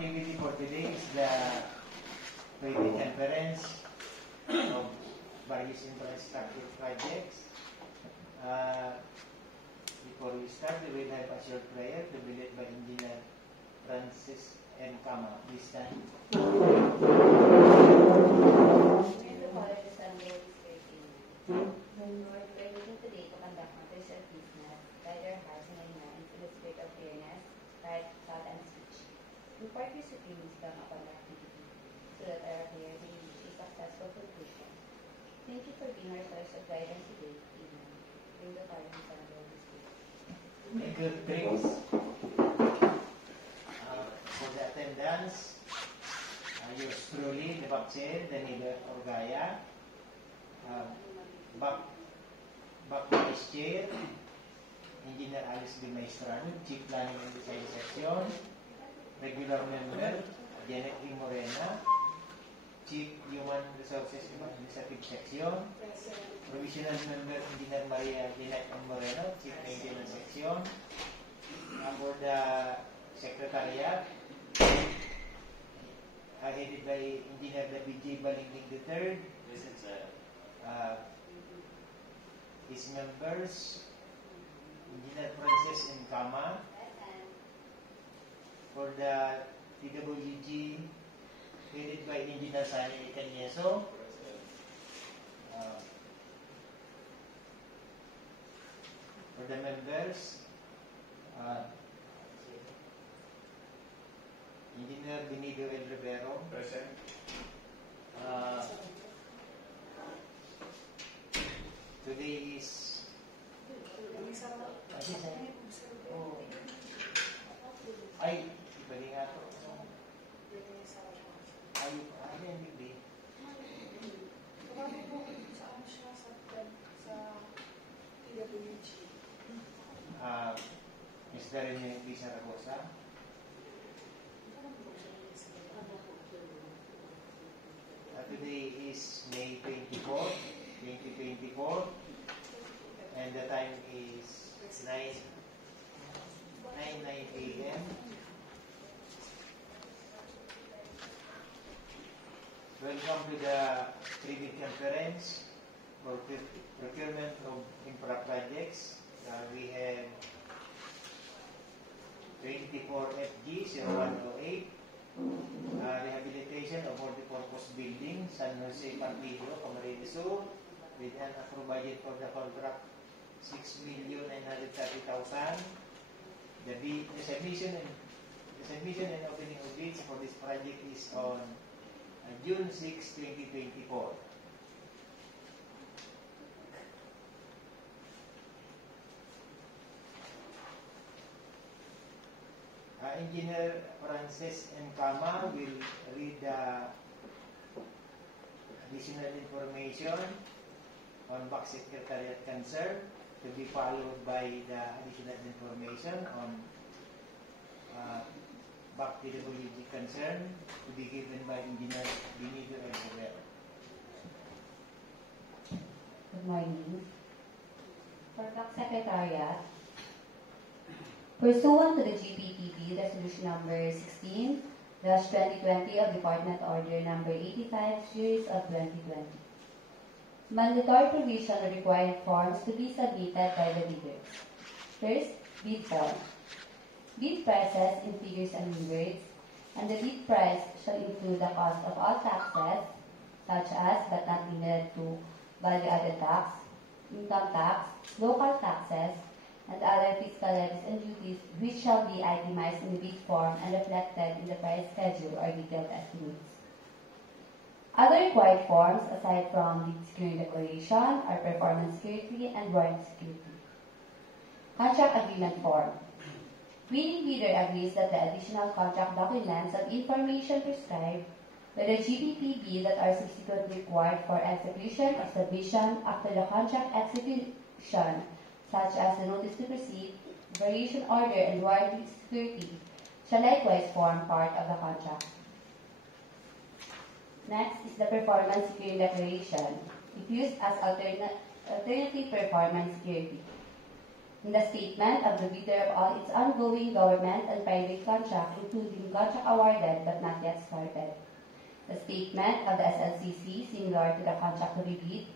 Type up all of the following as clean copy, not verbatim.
activity for today is the pre-conference of various infrastructure projects. Before we start, we will have a short prayer to be led by Engineer Francis M. Kama. Please stand. Lord, we are looking today to conduct matters of business, guide our hearts and our minds in the spirit of fairness, right, thought, and speech. Impart your supreme wisdom upon our activity, so that our affairs may reach a successful conclusion. Thank you for being our source of guidance today. Amen. Bring the Father and Son and Holy Spirit. Thank you, Trix. For the attendance, yours truly, Lebakchen, Danilo Orgaya, Back Vice Chair, Engineer Alice B. Maestrano, Chief Planning and Design Section, Regular Member, Janet E. Morena, Chief Human Resources and Administrative Section, Provisional Member, Engineer Maria Janet M. Moreno, Chief Maintenance Section, for the Secretariat, headed by Engineer W.J. Balingling III, his members, Engineer Francis M. Kama, for the TWG, headed by Engineer Sani Itanyeso, for the members, Engineer Benito L. Rivero, present. Today is ay, ibali nga to. Ay, yan, hindi. Is there any Lisa Ragosa? Today is May 24, 2024, and the time is 9 a.m. Welcome to the Tribute Conference for procurement of infra projects. We have 24FG0108, rehabilitation of multipurpose building, San Jose Partido, Camarines Sur, with an approved budget for the contract 6,930,000. The submission and opening of bids for this project is on June 6, 2024. Engineer Francis M. Kama will read the additional information on back secretariat concern, to be followed by the additional information on back TWG concern, to be given by Engineer Benito L. Rivero. Good morning. For back secretariat, pursuant to the GPTB Resolution Number 16-2020 of Department Order Number 85, Series of 2020. Mandatory provision of required forms to be submitted by the bidders. First, bid form. Bid prices in figures and in words, and the bid price shall include the cost of all taxes, such as but not limited to value-added tax, income tax, local taxes, and other fiscal levies and duties, which shall be itemized in the bid form and reflected in the price schedule or detailed estimates. Other required forms, aside from bid security declaration, are performance security and warranty security. Contract agreement form. Winning bidder agrees that the additional contract documents and information prescribed by the GPPB that are subsequently required for execution or submission after the contract execution, such as the notice to proceed, variation order, and warranty security, shall likewise form part of the contract. Next is the performance security declaration, if used as alternative performance security. In the statement of the bidder of all its ongoing government and private contracts, including contract awarded but not yet started. The statement of the SLCC, similar to the contract to be bid,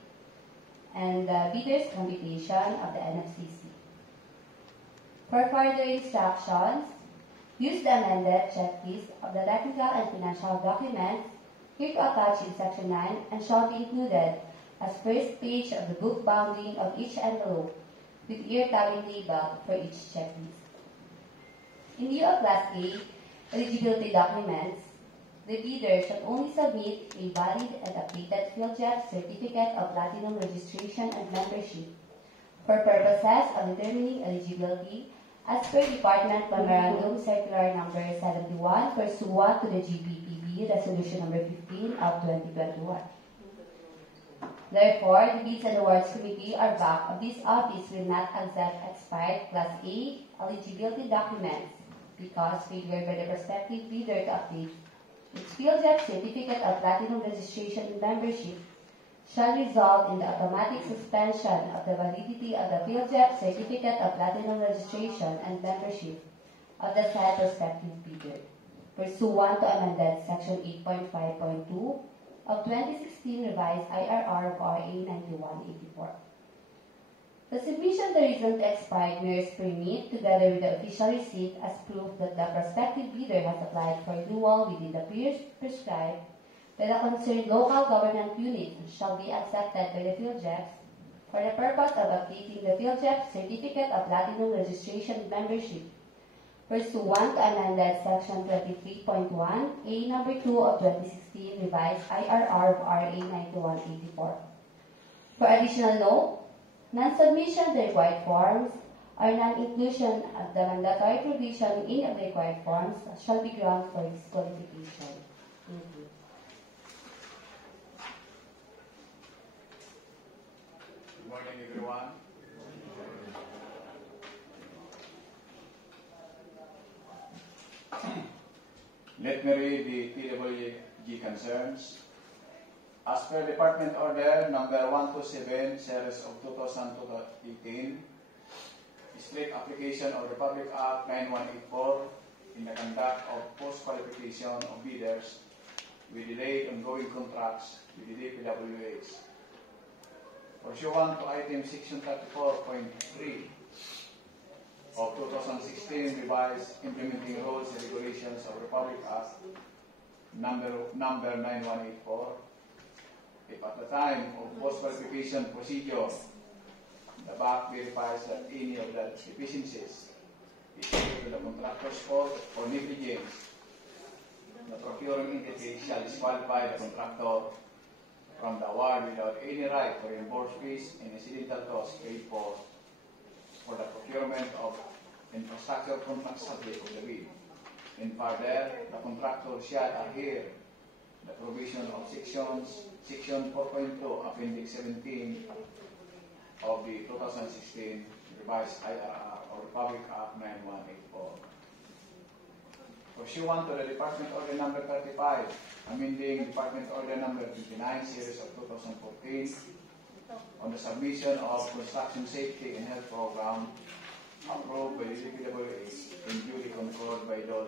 and the bidder's computation of the NFCC. For further instructions, use the amended checklist of the technical and financial documents here to attach in Section 9 and shall be included as first page of the book bounding of each envelope with ear tabbing label for each checklist. In view of Class A eligibility documents, the bidder shall only submit a valid and updated PhilJEP certificate of platinum registration and membership for purposes of determining eligibility as per Department Memorandum Circular Number 71 pursuant to the GPPB Resolution Number 15 of 2021. Therefore, the Bids and Awards Committee or BAC of this office will not accept expired Class A eligibility documents because failure by the prospective bidder to update its PhilJEP certificate of platinum registration and membership shall result in the automatic suspension of the validity of the PhilJEP certificate of platinum registration and membership of the said prospective bidder, pursuant to amended Section 8.5.2 of 2016 Revised IRR of RA 9184. The submission of the recently expired mayor's permit together with the official receipt as proof that the prospective bidder has applied for renewal within the period prescribed by the concerned local government unit shall be accepted by the PhilJEPs for the purpose of updating the PhilJEP certificate of platinum registration membership pursuant to amended Section 23.1 A number 2 of 2016 Revised IRR of RA 9184. For additional note, non-submission of the required forms or non-inclusion of the mandatory provision in of the required forms shall be ground for disqualification. Thank you. Good morning, everyone. Let me read the TWG concerns. As per Department Order Number 127, Series of 2018, strict application of Republic Act 9184 in the conduct of post-qualification of bidders with delayed ongoing contracts with the DPWH. Pursuant to item section 34.3 of 2016 revised implementing rules and regulations of Republic Act number 9184, if at the time of post-qualification procedure, the BAC verifies that any of the deficiencies is due to the contractor's fault or negligence, the procuring entity shall disqualify the contractor from the award without any right to reimburse fees and incidental costs paid for the procurement of infrastructure contract subject of the bid. And further, the contractor shall adhere the provision of Section 4.2, Appendix 17 of the 2016 Revised IRR or Republic Act 9184. Pursuant to the Department Order Number 35, amending Department Order Number 29, Series of 2014, on the submission of Construction Safety and Health Program approved by the DPWH and duly concurred by DOLE.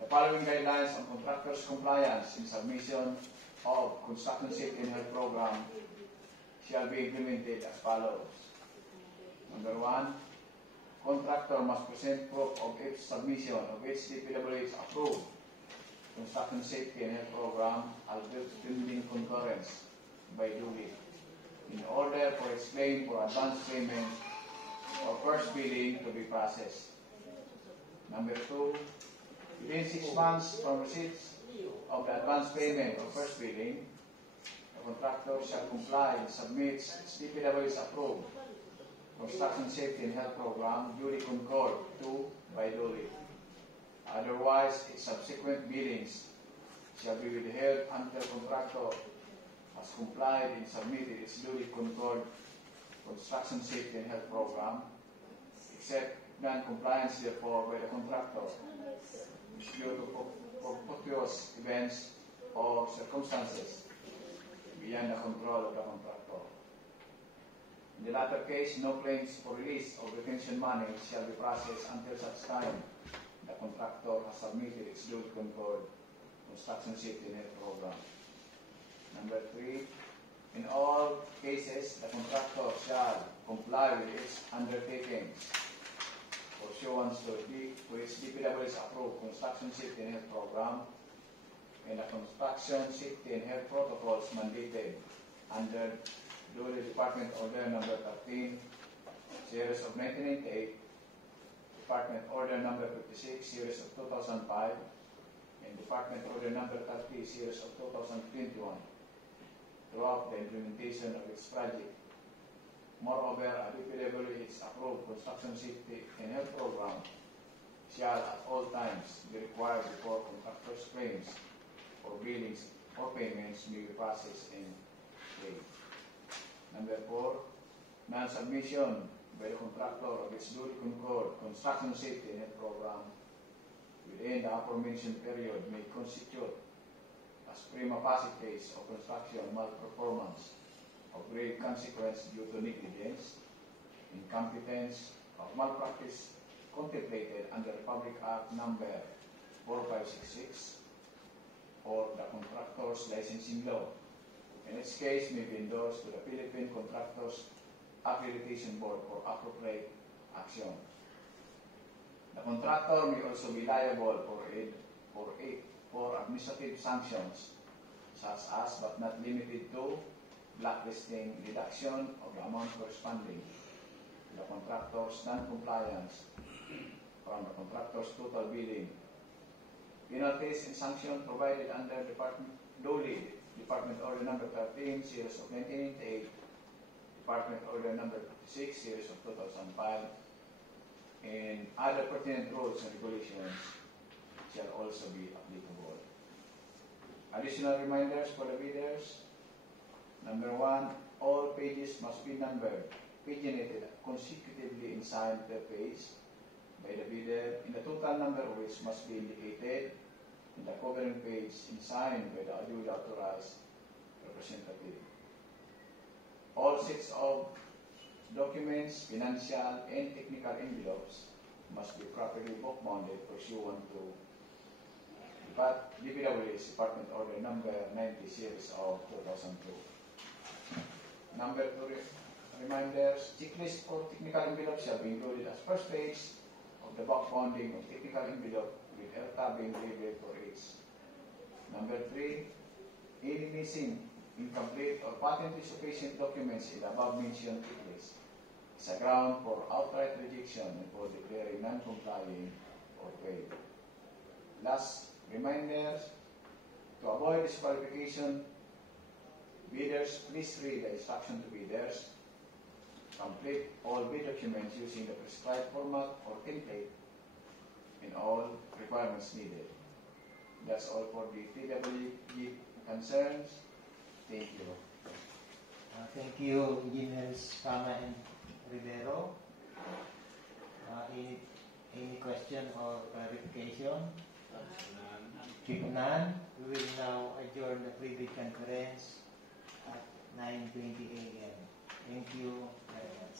The following guidelines on contractors' compliance in submission of Construction Safety and Health Program shall be implemented as follows. Number 1, contractor must present proof of its submission of its DPWH approved Construction Safety and Health Program albeit pending concurrence by DOLE in order for its claim for advance payment or first bidding to be processed. Number 2, within 6 months from receipt of the advance payment or first bidding, the contractor shall comply and submit its DPWH approved Construction Safety and Health Program duly concurred to by DOLE. Otherwise, its subsequent biddings shall be withheld until contractor has complied and submitted its duly concurred Construction Safety and Health Program, except non-compliance therefore by the contractor is due to fortuitous events or circumstances beyond the control of the contractor. In the latter case, no claims for release of retention money shall be processed until such time the contractor has submitted its duly concurred construction safety and health program. Number 3, in all cases, the contractor shall comply with its undertakings pursuant to its DPW's approved construction safety and health program and the construction safety and health protocols mandated under duly Department Order Number 13, Series of 1998, Department Order Number 56, Series of 2005, and Department Order Number 30, Series of 2021, throughout the implementation of its project. Moreover, a DPW its approved construction safety and health program shall at all times be required before contractors' claims or billings or payments may be processed and paid. Number 4, non-submission by the contractor of its duly concurred construction safety and health program within the aforementioned period may constitute as prima facie case of construction malperformance of grave consequence due to negligence, incompetence, or malpractice contemplated under Public Act Number 4566 or the contractor's licensing law. In its case, may be endorsed to the Philippine Contractors Accreditation Board for appropriate action. The contractor may also be liable for administrative sanctions, such as but not limited to blacklisting, deduction of the amount corresponding to the contractor's non-compliance from the contractor's total billing. Penalties and sanctions provided under Department Order Number 13, Series of 1998, Department Order Number 56, Series of 2005, and other pertinent rules and regulations shall also be applicable. Additional reminders for the bidders. Number 1, all pages must be numbered, paginated consecutively inside the page by the bidder, and the total number of which must be indicated in the covering page and signed by the duly authorized representative. All sets of documents, financial and technical envelopes must be properly book-bounded pursuant to DPW's Department Order Number 90, Series of 2002. Number 2, reminders. Checklist for technical envelopes shall be included as first page of the book-bounding of technical envelope with ERTA being labeled for each. Number 3, any missing, incomplete, or patently sufficient documents in the above-mentioned checklist is a ground for outright rejection and for declaring non-complying or paid. Last, reminders. To avoid disqualification, bidders, please read the instruction to bidders. Complete all bid documents using the prescribed format or template in all requirements needed. That's all for the TWG concerns. Thank you. Thank you, Engineers Kama and Rivero. Any question or clarification? If none, we will now adjourn the pre-bid conference at 9:20 a.m. Thank you very much.